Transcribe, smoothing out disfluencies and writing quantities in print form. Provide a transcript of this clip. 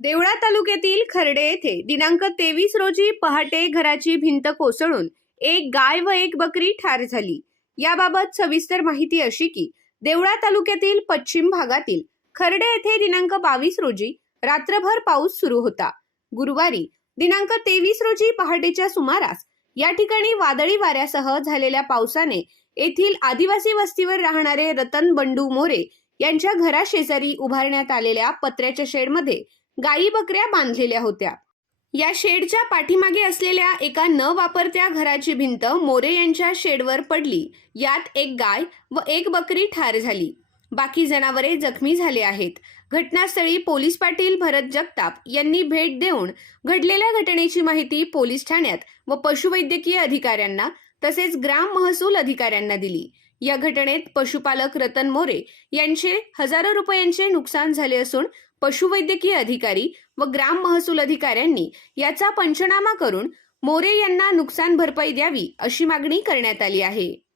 देवळा तालुक्यातील खर्डे येथे दिनांक 23 रोजी पहाटे घराची भिंत कोसळून एक गाय व एक बकरी ठार झाली। याबाबत सविस्तर माहिती अशी की देवळा तालुक्यातील पश्चिम भागातील खर्डे येथे दिनांक 22 रोजी रात्रभर पाऊस सुरू होता। गुरुवारी दिनांक 23 रोजी पहाटेच्या सुमारास या ठिकाणी वादळी वाऱ्यासह झालेल्या पावसाने येथील आदिवासी वस्तीवर राहणारे रतन बंडू मोरे यांच्या घराशेजारी उभारण्यात आलेल्या पत्र्याच्या शेडमध्ये गायी बकऱ्या बांधलेल्या होत्या। या शेडच्या पाठीमागे असलेल्या एका न वापरत्या घराची भिंत मोरे यांच्या शेडवर पडली। यात एक गाय व एक बकरी ठार झाली। बाकी जनावरे जखमी झाले आहेत। घटनास्थळी पोलीस पाटील भरत जगताप यांनी भेट देऊन घडलेल्या घटनेची माहिती पोलीस ठाण्यात व पशुवैद्यकीय अधिकाऱ्यांना तसेच ग्राम महसूल अधिकाऱ्यांना दिली। या घटनेत पशुपालक रतन मोरे यांचे हजारो रुपयांचे नुकसान झाले असून पशुवैद्यकीय अधिकारी व ग्राम महसूल अधिकाऱ्यांनी याचा पंचनामा करून मोरे यांना नुकसान भरपाई द्यावी अशी मागणी करण्यात आली आहे।